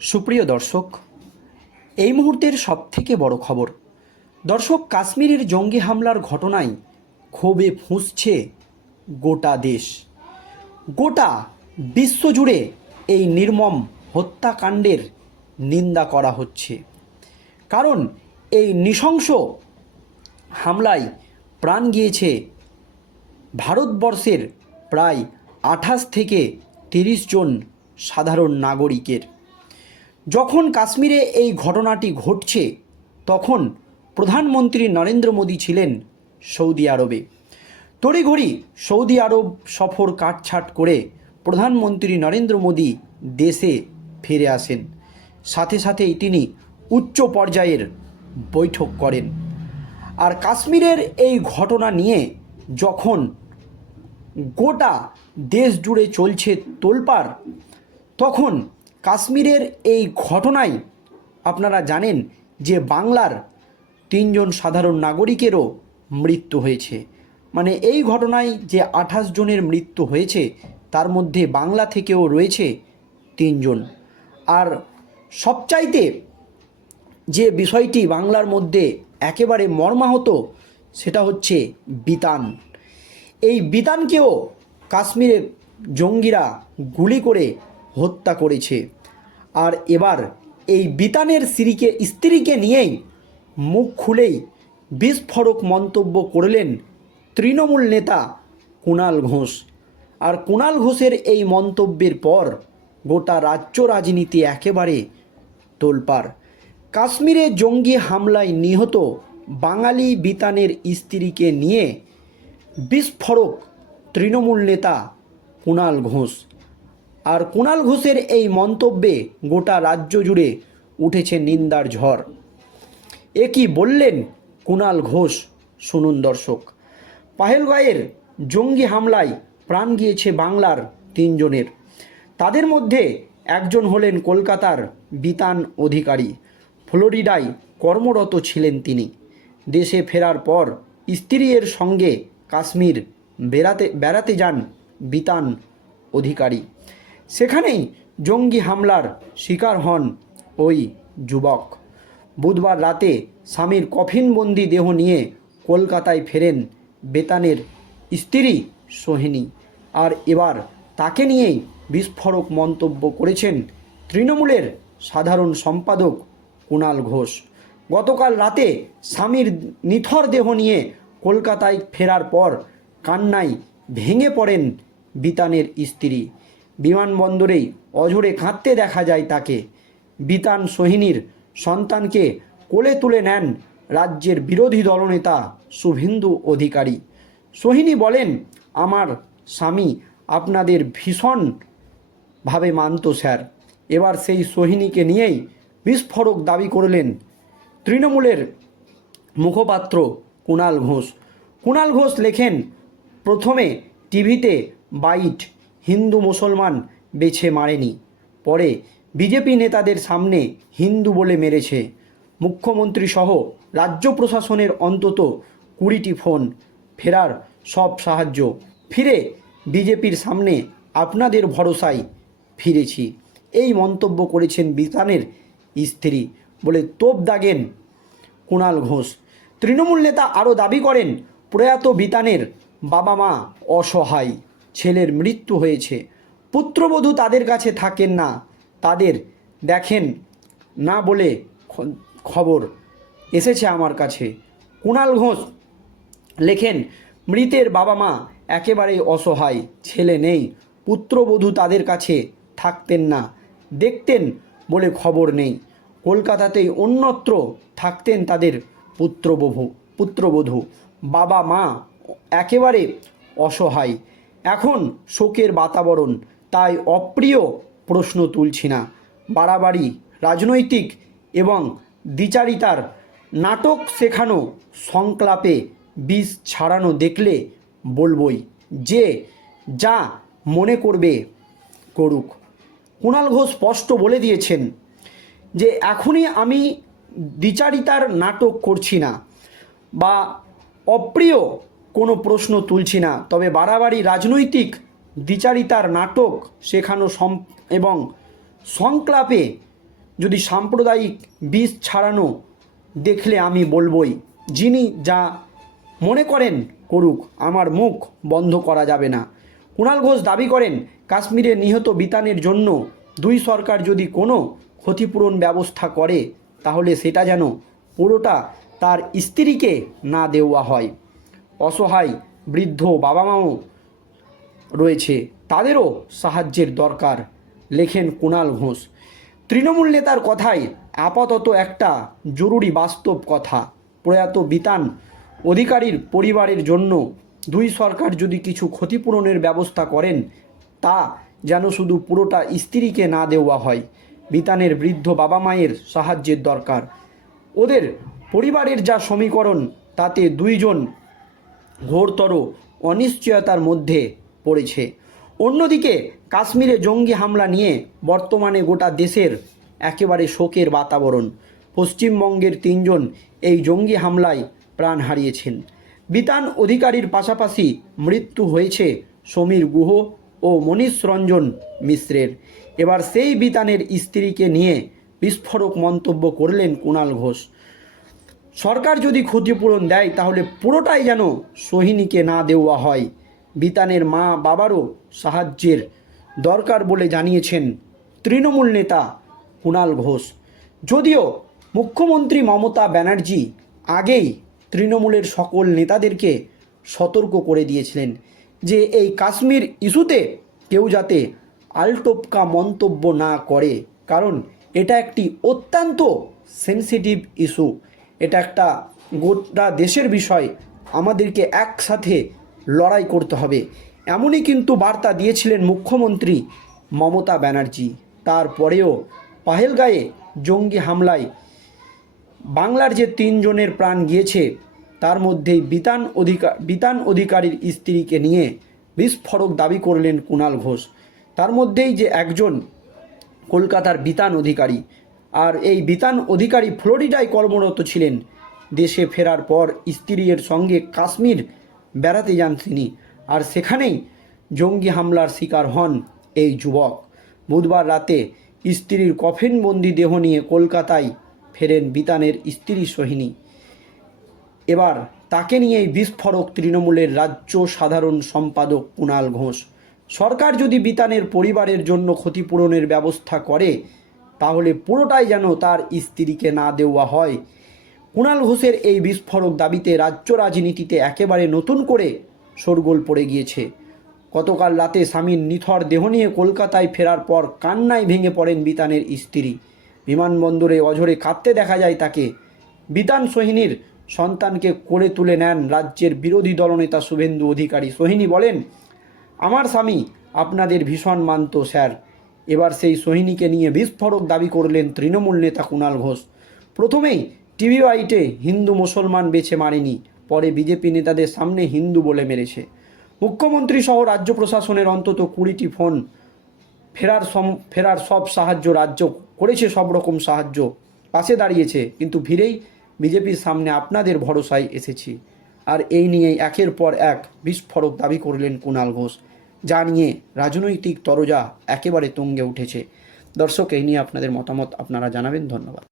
সুপ্রিয় দর্শক, এই মুহূর্তের সবথেকে বড় খবর, দর্শক, কাশ্মীরের জঙ্গি হামলার ঘটনায় ক্ষোভে ফুঁসছে গোটা দেশ। গোটা বিশ্বজুড়ে এই নির্মম হত্যাকাণ্ডের নিন্দা করা হচ্ছে। কারণ এই নৃশংস হামলায় প্রাণ গিয়েছে ভারতবর্ষের প্রায় আঠাশ থেকে তিরিশ জন সাধারণ নাগরিকের। যখন কাশ্মীরে এই ঘটনাটি ঘটছে, তখন প্রধানমন্ত্রী নরেন্দ্র মোদী ছিলেন সৌদি আরবে। তড়িঘড়ি সৌদি আরব সফর কাটছাট করে প্রধানমন্ত্রী নরেন্দ্র মোদী দেশে ফিরে আসেন। সাথে সাথেই তিনি উচ্চ পর্যায়ের বৈঠক করেন। আর কাশ্মীরের এই ঘটনা নিয়ে যখন গোটা দেশ জুড়ে চলছে তোলপাড়, তখন কাশ্মীরের এই ঘটনায় আপনারা জানেন যে বাংলার তিনজন সাধারণ নাগরিকেরও মৃত্যু হয়েছে। মানে এই ঘটনায় যে আঠাশ জনের মৃত্যু হয়েছে, তার মধ্যে বাংলা থেকেও রয়েছে তিনজন। আর সবচাইতে যে বিষয়টি বাংলার মধ্যে একেবারে মর্মাহত, সেটা হচ্ছে বিতান। এই বিতানকেও কাশ্মীরের জঙ্গিরা গুলি করে হত্যা করেছে। আর এবার এই বিতানের স্ত্রীকে স্ত্রীকে নিয়েই মুখ খুলেই বিস্ফোরক মন্তব্য করলেন তৃণমূল নেতা কুণাল ঘোষ। আর কুণাল ঘোষের এই মন্তব্যের পর গোটা রাজ্য রাজনীতি একেবারে তোলপাড়। কাশ্মীরে জঙ্গি হামলায় নিহত বাঙালি বিতানের স্ত্রীকে নিয়ে বিস্ফোরক তৃণমূল নেতা কুণাল ঘোষ। আর কুণাল ঘোষের এই মন্তব্যে গোটা রাজ্য জুড়ে উঠেছে নিন্দার ঝড়। এ কি বললেন কুণাল ঘোষ? শুনুন দর্শক। পাহেলগাঁয়ের জঙ্গি হামলায় প্রাণ গিয়েছে বাংলার তিনজনের। তাদের মধ্যে একজন হলেন কলকাতার বিতান অধিকারী। ফ্লোরিডায় কর্মরত ছিলেন তিনি। দেশে ফেরার পর স্ত্রীর সঙ্গে কাশ্মীর বেড়াতে বেড়াতে যান বিতান অধিকারী। সেখানেই জঙ্গি হামলার শিকার হন ওই যুবক। বুধবার রাতে স্বামীর কফিনবন্দি দেহ নিয়ে কলকাতায় ফেরেন বেতানের স্ত্রী সোহিনী আর এবার তাকে নিয়েই বিস্ফোরক মন্তব্য করেছেন তৃণমূলের সাধারণ সম্পাদক কুণাল ঘোষ। গতকাল রাতে স্বামীর নিথর দেহ নিয়ে কলকাতায় ফেরার পর কান্নায় ভেঙে পড়েন বিতানের স্ত্রী। বিমানবন্দরেই অঝরে কাঁদতে দেখা যায় তাকে। বিতান সোহিনীর সন্তানকে কোলে তুলে নেন রাজ্যের বিরোধী দলনেতা শুভেন্দু অধিকারী। সোহিনী বলেন, আমার স্বামী আপনাদের ভীষণ ভাবে মানত, স্যার। এবার সেই সোহিনীকে নিয়েই বিস্ফোরক দাবি করলেন তৃণমূলের মুখপাত্র কুণাল ঘোষ। কুণাল ঘোষ লেখেন, প্রথমে টিভিতে বাইট হিন্দু মুসলমান বেছে মারেনি। পরে বিজেপি নেতাদের সামনে হিন্দু বলে মেরেছে। মুখ্যমন্ত্রী সহ রাজ্য প্রশাসনের অন্তত কুড়িটি ফোন, ফেরার সব সাহায্য। ফিরে বিজেপির সামনে আপনাদের ভরসায় ফিরেছি। এই মন্তব্য করেছেন বিতানের স্ত্রী বলে তোপ দাগেন কুণাল ঘোষ। তৃণমূল নেতা আরও দাবি করেন, প্রয়াত বিতানের বাবা মা অসহায়। ছেলের মৃত্যু হয়েছে। পুত্রবধূ তাদের কাছে থাকেন না। তাদের দেখেন না বলে খবর এসেছে আমার কাছে। কুণাল ঘোষ লেখেন, মৃতের বাবা মা একেবারেই অসহায়, ছেলে নেই, পুত্রবধূ তাদের কাছে থাকতেন না। দেখতেন বলে খবর নেই। কলকাতাতেই অন্যত্র থাকতেন তাদের পুত্রবধূ পুত্রবধূ। বাবা মা একেবারে অসহায় এখন শোকের বাতাবরণ, তাই অপ্রিয় প্রশ্ন তুলছি না। বাড়াবাড়ি, রাজনৈতিক এবং দ্বিচারিতার নাটক শেখানো সংক্লাপে বিষ ছাড়ানো দেখলে বলবই যে যা মনে করবে করুক। কুণাল ঘোষ স্পষ্ট বলে দিয়েছেন যে, এখনই আমি দ্বিচারিতার নাটক করছি না বা অপ্রিয় কোনো প্রশ্ন তুলছি না। তবে বাড়াবাড়ি রাজনৈতিক দ্বিচারিতার নাটক শেখানো সম, এবং সংক্লাপে যদি সাম্প্রদায়িক বিষ ছাড়ানো দেখলে আমি বলবই, যিনি যা মনে করেন করুক, আমার মুখ বন্ধ করা যাবে না। কুণাল ঘোষ দাবি করেন, কাশ্মীরে নিহত বিতানের জন্য দুই সরকার যদি কোনো ক্ষতিপূরণ ব্যবস্থা করে, তাহলে সেটা যেন পুরোটা তার স্ত্রীকে না দেওয়া হয়। অসহায় বৃদ্ধ বাবা মাও রয়েছে। তাদেরও সাহায্যের দরকার, লেখেন কুণাল ঘোষ। তৃণমূল নেতার কথায় আপাতত একটা জরুরি বাস্তব কথা, প্রয়াত বিতান অধিকারীর পরিবারের জন্য দুই সরকার যদি কিছু ক্ষতিপূরণের ব্যবস্থা করেন, তা যেন শুধু পুরোটা স্ত্রীকে না দেওয়া হয়, বিতানের বৃদ্ধ বাবা মায়ের সাহায্যের দরকার। ওদের পরিবারের যা সমীকরণ, তাতে দুইজন ঘোরতর অনিশ্চয়তার মধ্যে পড়েছে। অন্যদিকে কাশ্মীরে জঙ্গি হামলা নিয়ে বর্তমানে গোটা দেশের একেবারে শোকের বাতাবরণ। পশ্চিমবঙ্গের তিনজন এই জঙ্গি হামলায় প্রাণ হারিয়েছেন। বিতান অধিকারীর পাশাপাশি মৃত্যু হয়েছে সমীর গুহ ও মনীষ রঞ্জন মিশ্রের। এবার সেই বিতানের স্ত্রীকে নিয়ে বিস্ফোরক মন্তব্য করলেন কুণাল ঘোষ। সরকার যদি ক্ষতিপূরণ দেয়, তাহলে পুরোটাই যেন সোহিনীকে না দেওয়া হয়। বিতানের মা বাবারও সাহায্যের দরকার বলে জানিয়েছেন তৃণমূল নেতা কুণাল ঘোষ। যদিও মুখ্যমন্ত্রী মমতা ব্যানার্জি আগেই তৃণমূলের সকল নেতাদেরকে সতর্ক করে দিয়েছিলেন যে এই কাশ্মীর ইস্যুতে কেউ যাতে আলটোপকা মন্তব্য না করে, কারণ এটা একটি অত্যন্ত সেন্সিটিভ ইস্যু এটা একটা গোটা দেশের বিষয়। আমাদেরকে একসাথে লড়াই করতে হবে। এমনই কিন্তু বার্তা দিয়েছিলেন মুখ্যমন্ত্রী মমতা ব্যানার্জি। তারপরেও পাহেলগাঁয়ে জঙ্গি হামলায় বাংলার যে তিনজনের প্রাণ গিয়েছে, তার মধ্যেই বিতান অধিকার বিতান অধিকারীর স্ত্রীকে নিয়ে বিস্ফোরক দাবি করলেন কুণাল ঘোষ। তার মধ্যেই যে একজন কলকাতার বিতান অধিকারী আর এই বিতান অধিকারী ফ্লোরিডায় কর্মরত ছিলেন। দেশে ফেরার পর স্ত্রীর সঙ্গে কাশ্মীর বেড়াতে যান তিনি। আর সেখানেই জঙ্গি হামলার শিকার হন এই যুবক। বুধবার রাতে স্ত্রীর কফিনবন্দি দেহ নিয়ে কলকাতায় ফেরেন বিতানের স্ত্রী সোহিনী। এবার তাকে নিয়েই বিস্ফোরক তৃণমূলের রাজ্য সাধারণ সম্পাদক কুণাল ঘোষ। সরকার যদি বিতানের পরিবারের জন্য ক্ষতিপূরণের ব্যবস্থা করে তাহলে পুরোটাই যেন তার স্ত্রীকে না দেওয়া হয়। কুণাল ঘোষের এই বিস্ফোরক দাবিতে রাজ্য রাজনীতিতে একেবারে নতুন করে শোরগোল পড়ে গিয়েছে। গতকাল রাতে স্বামীর নিথর দেহ নিয়ে কলকাতায় ফেরার পর কান্নায় ভেঙে পড়েন বিতানের স্ত্রী। বিমানবন্দরে অঝরে কাঁদতে দেখা যায় তাকে। বিতান সোহিনীর সন্তানকে করে তুলে নেন রাজ্যের বিরোধী দলনেতা শুভেন্দু অধিকারী। সোহিনী বলেন, আমার স্বামী আপনাদের ভীষণ মানত, স্যার। এবার সেই সোহিনীকে নিয়ে বিস্ফোরক দাবি করলেন তৃণমূল নেতা কুণাল ঘোষ। প্রথমেই টিভি ওয়াইটে হিন্দু মুসলমান বেছে মারেনি, পরে বিজেপি নেতাদের সামনে হিন্দু বলে মেরেছে। মুখ্যমন্ত্রী সহ রাজ্য প্রশাসনের অন্তত কুড়িটি ফোন ফেরার সম, ফেরার সব সাহায্য রাজ্য করেছে, সব রকম সাহায্য পাশে দাঁড়িয়েছে। কিন্তু ভিড়েই বিজেপির সামনে আপনাদের ভরসায় এসেছি। আর এই নিয়েই একের পর এক বিস্ফোরক দাবি করলেন কুণাল ঘোষ। যা নিয়ে রাজনৈতিক তরজা একেবারে তুঙ্গে উঠেছে। দর্শক, এই নিয়ে আপনাদের মতামত আপনারা জানাবেন। ধন্যবাদ।